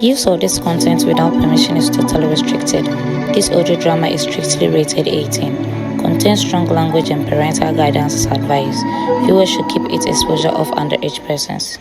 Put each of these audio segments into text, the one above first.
Use of this content without permission is totally restricted. This audio drama is strictly rated 18. Contains strong language and parental guidance is advised. Viewers should keep its exposure of underage persons.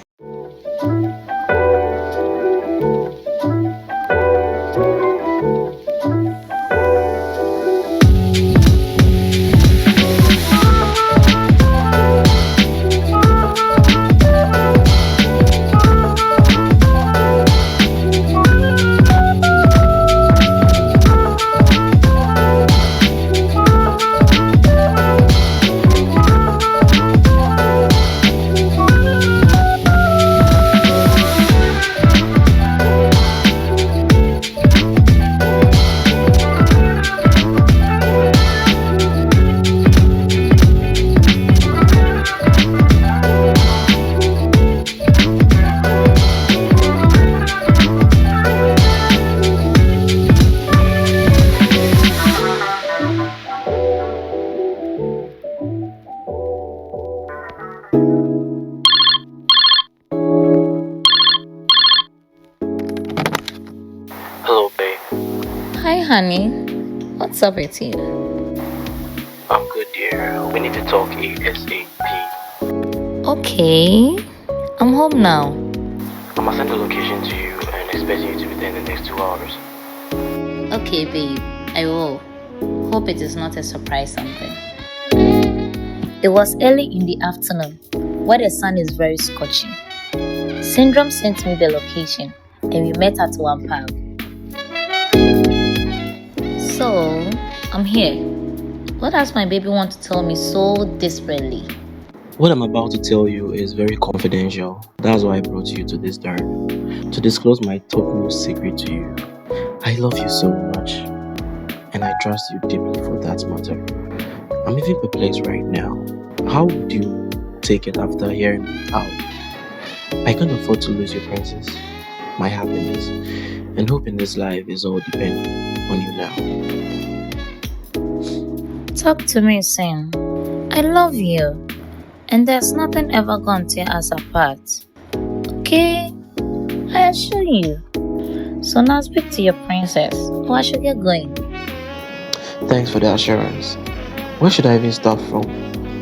Hello, babe. Hi, honey. What's up with you? I'm good, dear. We need to talk ASAP. Okay. I'm home now. I'm gonna send the location to you and expect you to be there in the next 2 hours. Okay, babe. I will. Hope it is not a surprise something. It was early in the afternoon, where the sun is very scorching. Syndrome sent me the location, and we met at one pub. So, I'm here. What does my baby want to tell me so desperately? What I'm about to tell you is very confidential. That's why I brought you to this diary. To disclose my topmost secret to you. I love you so much. And I trust you deeply for that matter. I'm even perplexed right now. How would you take it after hearing me out? I can't afford to lose your princess, my happiness, and hope in this life is all dependent on you now. Talk to me, Sin. I love you, and there's nothing ever gonna tear us apart. Okay? I assure you. So now speak to your princess, or I should get going. Thanks for the assurance. Where should I even start from?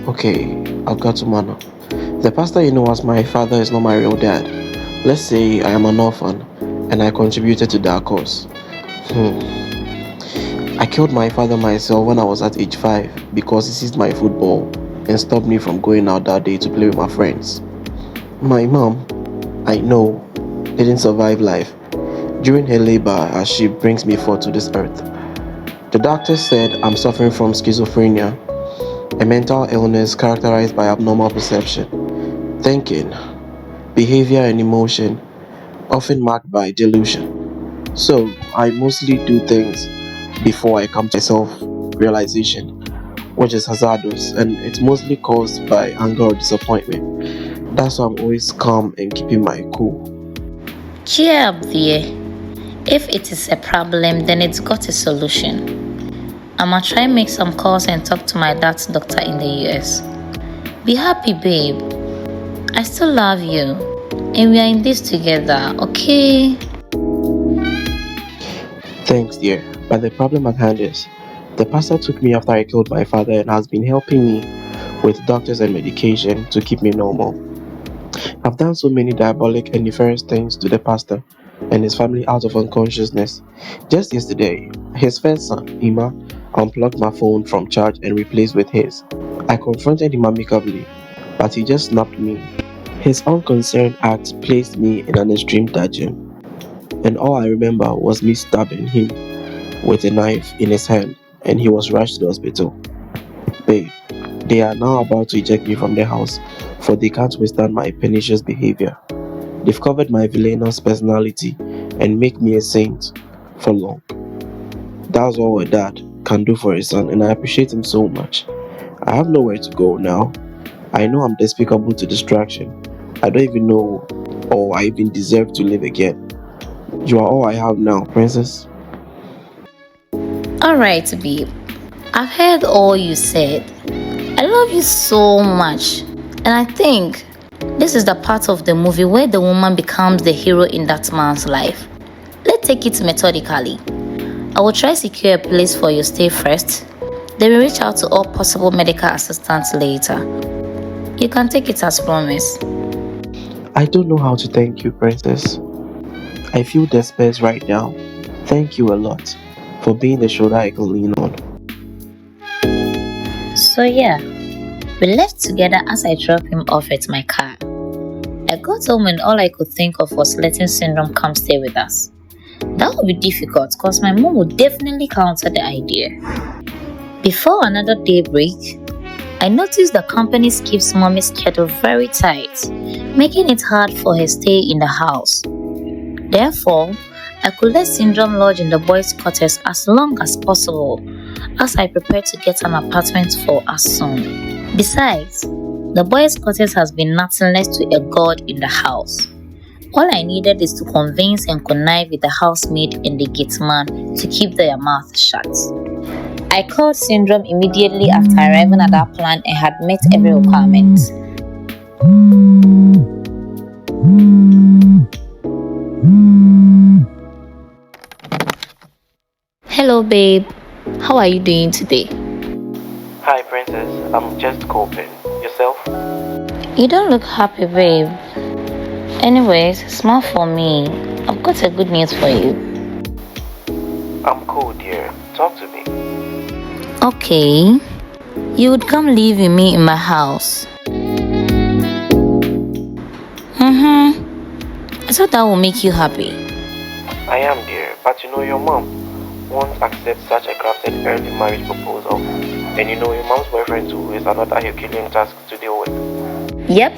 Okay, I've got to manner. The pastor you know as my father is not my real dad. Let's say I am an orphan and I contributed to that cause. I killed my father myself when I was at age 5 because he seized my football and stopped me from going out that day to play with my friends. My mom, I know, didn't survive life during her labor as she brings me forth to this earth. The doctor said I'm suffering from schizophrenia, a mental illness characterized by abnormal perception, thinking, behavior, and emotion, often marked by delusion. So I mostly do things before I come to self-realization, which is hazardous, and it's mostly caused by anger or disappointment. That's why I'm always calm and keeping my cool. Cheer up, dear. If it is a problem, then it's got a solution. I'ma try make some calls and talk to my dad's doctor in the US. Be happy, babe. I still love you, and we are in this together, okay? Thanks, dear. But the problem at hand is, the pastor took me after I killed my father and has been helping me with doctors and medication to keep me normal. I've done so many diabolic and nefarious things to the pastor and his family out of unconsciousness. Just yesterday, his first son, Ima, unplugged my phone from charge and replaced with his. I confronted him amicably, but he just snapped me. His unconcerned act placed me in an extreme dudgeon, and all I remember was me stabbing him with a knife in his hand, and he was rushed to the hospital. Babe, they are now about to eject me from the house, for they can't withstand my pernicious behavior. They've covered my villainous personality and make me a saint for long. That's all a dad can do for his son, and I appreciate him so much. I have nowhere to go now. I know I'm despicable to distraction. I don't even know or I even deserve to live again. You are all I have now, princess. Alright, babe. I've heard all you said. I love you so much, and I think This is the part of the movie where the woman becomes the hero in that man's life. Let's take it methodically. I will try secure a place for your stay first. Then we reach out to all possible medical assistants later. You can take it as promised. I don't know how to thank you, Princess. I feel desperate right now. Thank you a lot for being the shoulder I can lean on. So yeah, we left together as I dropped him off at my car. I got home and all I could think of was letting Syndrome come stay with us. That would be difficult because my mom would definitely counter the idea. Before another daybreak, I noticed the company keeps mommy's schedule very tight, making it hard for her stay in the house. Therefore, I could let Syndrome lodge in the boys' quarters as long as possible as I prepare to get an apartment for us soon. Besides, the boys' quarters has been nothing less to a god in the house. All I needed is to convince and connive with the housemaid and the gateman to keep their mouth shut. I called Syndrome immediately after arriving at that plan and had met every requirement. Hello babe, how are you doing today? Hi, Princess. I'm just coping. Yourself? You don't look happy, babe. Anyways, smile for me. I've got a good news for you. I'm cool, dear. Talk to me. Okay, you would come live with me in my house. I thought that would make you happy. I am, dear, but you know your mom won't accept such a crafted early marriage proposal. And you know your mom's boyfriend too is another Herculean task to deal with. Yep,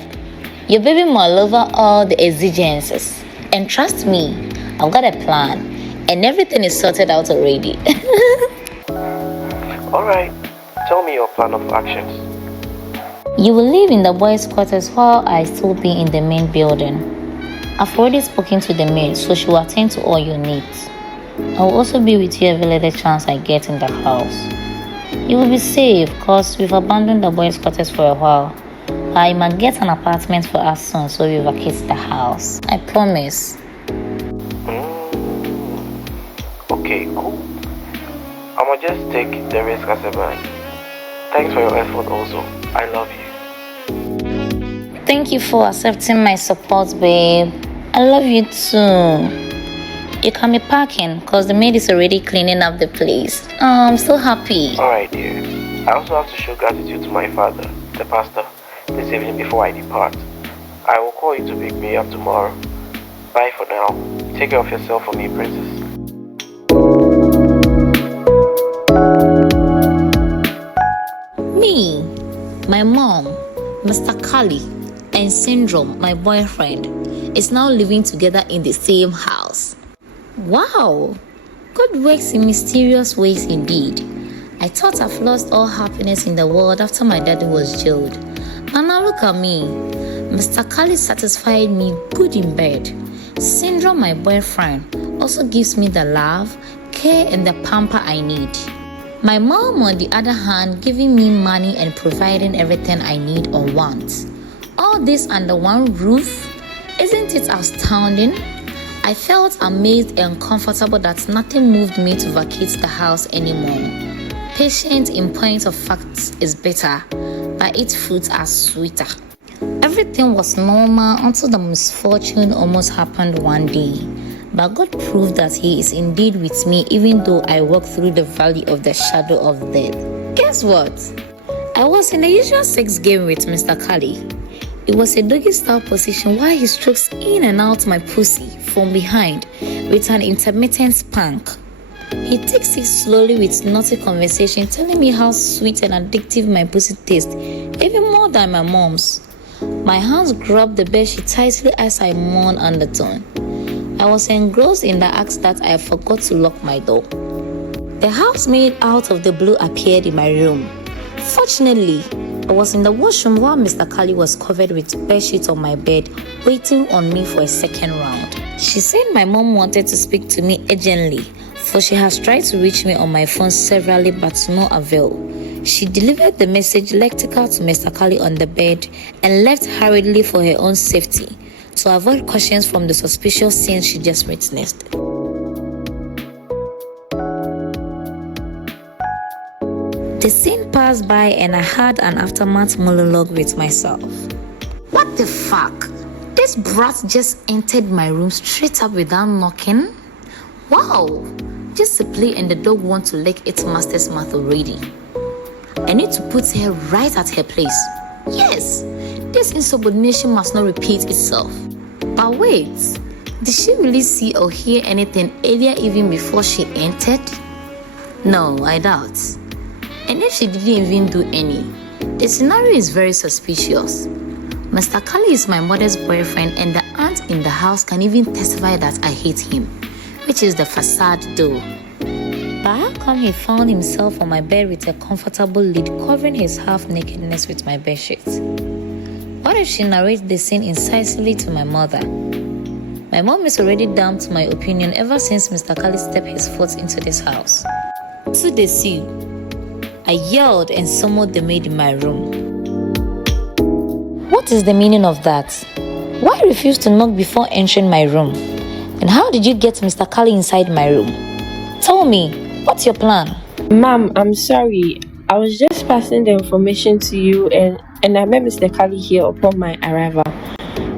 your baby will over all the exigencies. And trust me, I've got a plan. And everything is sorted out already. Alright, tell me your plan of actions. You will live in the boys' quarters while I still be in the main building. I've already spoken to the maid, so she will attend to all your needs. I will also be with you every little chance I get in the house. You will be safe because we've abandoned the boys' quarters for a while. I might get an apartment for us soon, so we vacate the house. I promise. Okay, cool. I'ma just take the risk as a man. Thanks for your effort also. I love you. Thank you for accepting my support, babe. I love you too. You can be packing because the maid is already cleaning up the place. I'm so happy. Alright, dear. I also have to show gratitude to my father, the pastor, this evening before I depart. I will call you to pick me up tomorrow. Bye for now. Take care of yourself for me, princess. Me, my mom, Mr. Kali, and Syndrome, my boyfriend, is now living together in the same house. Wow! God works in mysterious ways indeed. I thought I've lost all happiness in the world after my daddy was jailed. But now look at me. Mr. Kali satisfied me good in bed. Syndrome, my boyfriend, also gives me the love, care, and the pamper I need. My mom, on the other hand, giving me money and providing everything I need or want. All this under one roof? Isn't it astounding? I felt amazed and comfortable that nothing moved me to vacate the house anymore. Patience in point of fact is better, but its fruits are sweeter. Everything was normal until the misfortune almost happened one day. But God proved that He is indeed with me even though I walk through the valley of the shadow of death. Guess what? I was in the usual sex game with Mr. Kali. It was a doggy style position while he strokes in and out my pussy from behind with an intermittent spank. He takes it slowly with naughty conversation telling me how sweet and addictive my pussy tastes, even more than my mom's. My hands grabbed the bedsheet tightly as I moaned undertone. I was engrossed in the act that I forgot to lock my door. The housemaid out of the blue appeared in my room. Fortunately, I was in the washroom while Mr. Kali was covered with bedsheets on my bed, waiting on me for a second round. She said my mom wanted to speak to me urgently, for she has tried to reach me on my phone severally but to no avail. She delivered the message electrical to Mr. Kali on the bed and left hurriedly for her own safety to avoid questions from the suspicious scene she just witnessed. The scene passed by and I had an aftermath monologue with myself. What the fuck? This brat just entered my room straight up without knocking? Wow! Just a play and the dog wants to lick its master's mouth already. I need to put her right at her place. Yes, this insubordination must not repeat itself. But wait, did she really see or hear anything earlier even before she entered? No, I doubt. And if she didn't even do any, the scenario is very suspicious. Mr. Kali is my mother's boyfriend and the aunt in the house can even testify that I hate him, which is the facade though. But how come he found himself on my bed with a comfortable lid covering his half-nakedness with my bedsheet? What if she narrates the scene incisively to my mother? My mom is already down to my opinion ever since Mr. Kali stepped his foot into this house. To the sea, I yelled and summoned the maid in my room. What is the meaning of that? Why refuse to knock before entering my room? And how did you get Mr. Kali inside my room? Tell me, what's your plan? Ma'am, I'm sorry. I was just passing the information to you and I met Mr. Kali here upon my arrival.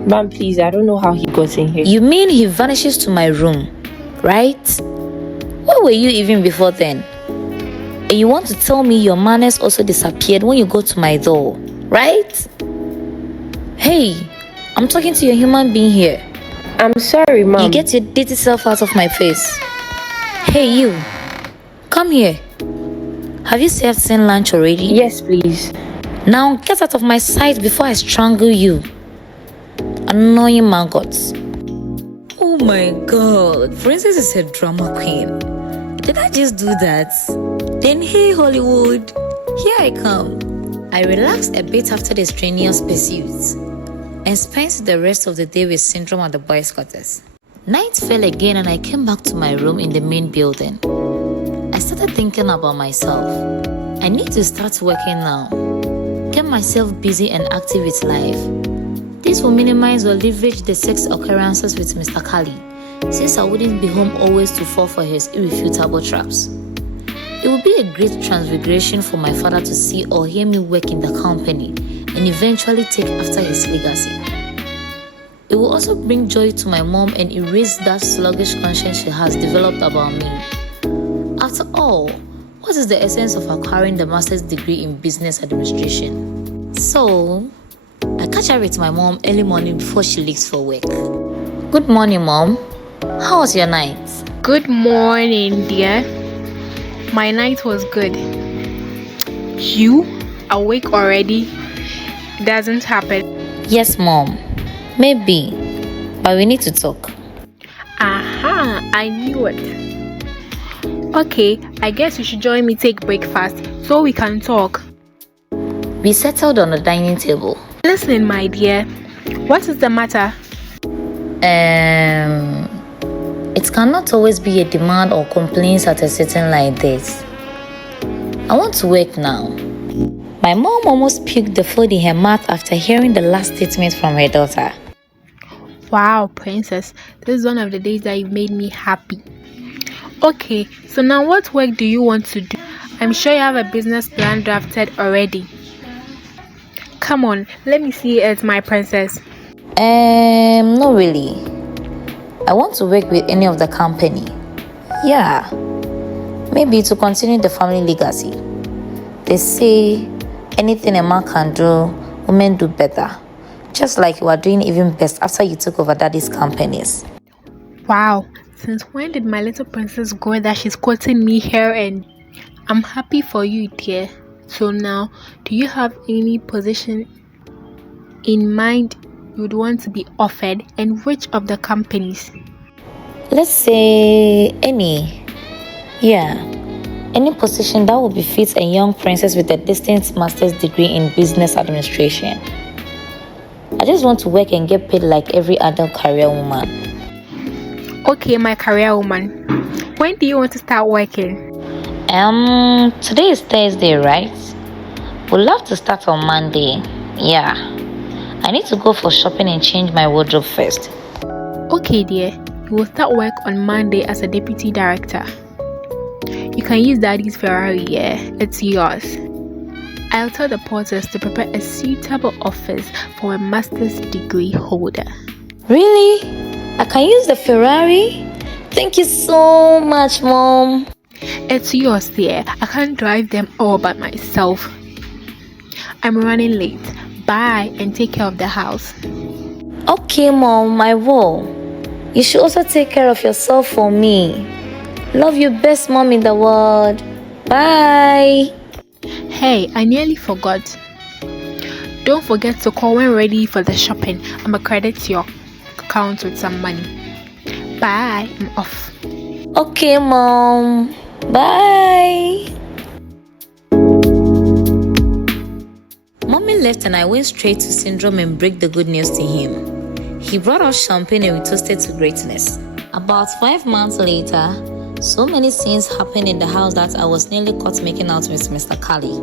Ma'am, please, I don't know how he got in here. You mean he vanishes to my room, right? Where were you even before then? And you want to tell me your manners also disappeared when you go to my door, right? Hey, I'm talking to your human being here. I'm sorry, ma'am. You get your dirty self out of my face. Hey, you. Come here. Have you served sin lunch already? Yes, please. Now get out of my sight before I strangle you. Annoying maggots. Oh my god, Princess is a drama queen. Did I just do that? Then hey Hollywood, here I come. I relaxed a bit after the strenuous pursuit and spent the rest of the day with Syndrome at the boys' quarters. Night fell again and I came back to my room in the main building. I started thinking about myself. I need to start working now. Get myself busy and active with life. This will minimize or leverage the sex occurrences with Mr. Kali, since I wouldn't be home always to fall for his irrefutable traps. It would be a great transmigration for my father to see or hear me work in the company and eventually take after his legacy. It will also bring joy to my mom and erase that sluggish conscience she has developed about me. After all, what is the essence of acquiring the master's degree in business administration? So, I catch up with my mom early morning before she leaves for work. Good morning, Mom. How was your night? Good morning, dear. My night was good. You awake already? Doesn't happen. Yes, Mom. Maybe. But we need to talk. Aha, I knew it. Okay, I guess you should join me take breakfast so we can talk. We settled on the dining table. Listen, my dear. What is the matter? It cannot always be a demand or complaints at a sitting like this. I want to work now. My mom almost puked the food in her mouth after hearing the last statement from her daughter. Wow, Princess, this is one of the days that you've made me happy. Okay, so now what work do you want to do? I'm sure you have a business plan drafted already. Come on, let me see it, my princess. Not really. I want to work with any of the company. Yeah. Maybe to continue the family legacy. They say anything a man can do, women do better. Just like you are doing even best after you took over daddy's companies. Wow, since when did my little princess go that she's quoting me here? And I'm happy for you, dear. So now, do you have any position in mind you'd want to be offered, and which of the companies? Let's say any. Yeah. Any position that would befit a young princess with a distant master's degree in business administration. I just want to work and get paid like every other career woman. Okay, my career woman. When do you want to start working? Today is Thursday, right? We'll love to start on Monday. Yeah. I need to go for shopping and change my wardrobe first. Okay, dear. You will start work on Monday as a deputy director. You can use Daddy's Ferrari, yeah? It's yours. I'll tell the porters to prepare a suitable office for a master's degree holder. Really? I can use the Ferrari? Thank you so much, Mom. It's yours, dear. I can't drive them all by myself. I'm running late. Bye and take care of the house. Okay, Mom, I will. You should also take care of yourself for me. Love you, best mom in the world. Bye. Hey, I nearly forgot. Don't forget to call when ready for the shopping. I'ma credit your account with some money. Bye, I'm off. Okay, Mom. Bye. Mommy left and I went straight to Syndrome and break the good news to him. He brought out champagne and we toasted to greatness. About 5 months later, so many things happened in the house that I was nearly caught making out with Mr. Kali.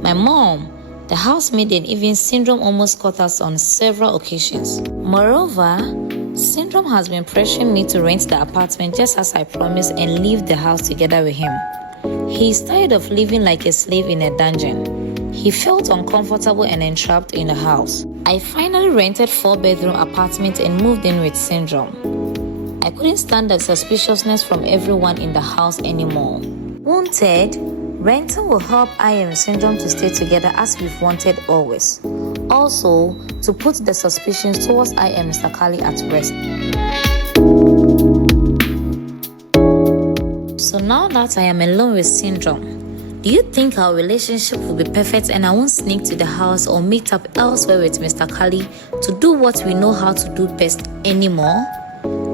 My mom, the housemaid, and even Syndrome almost caught us on several occasions. Moreover, Syndrome has been pressuring me to rent the apartment just as I promised and leave the house together with him. He is tired of living like a slave in a dungeon. He felt uncomfortable and entrapped in the house. I finally rented 4-bedroom apartment and moved in with Syndrome. I couldn't stand the suspiciousness from everyone in the house anymore. Wanted, renting will help I and Syndrome to stay together as we've wanted always. Also, to put the suspicions towards I and Mr. Kali at rest. So now that I am alone with Syndrome, do you think our relationship will be perfect and I won't sneak to the house or meet up elsewhere with Mr. Kali to do what we know how to do best anymore?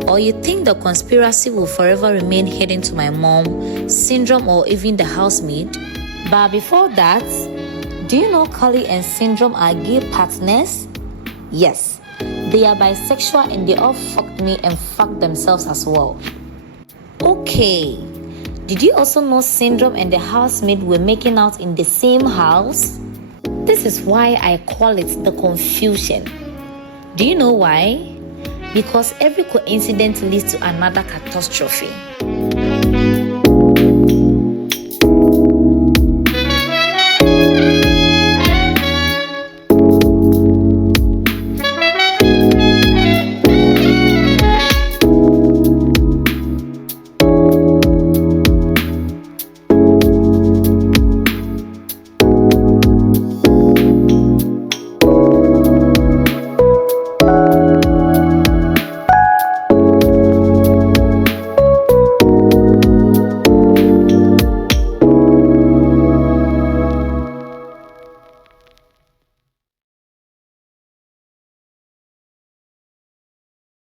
Or you think the conspiracy will forever remain hidden to my mom, Syndrome, or even the housemaid? But before that, do you know Kali and Syndrome are gay partners? Yes, they are bisexual and they all fucked me and fucked themselves as well. Okay, did you also know Syndrome and the housemaid were making out in the same house? This is why I call it the confusion. Do you know why? Because every coincidence leads to another catastrophe.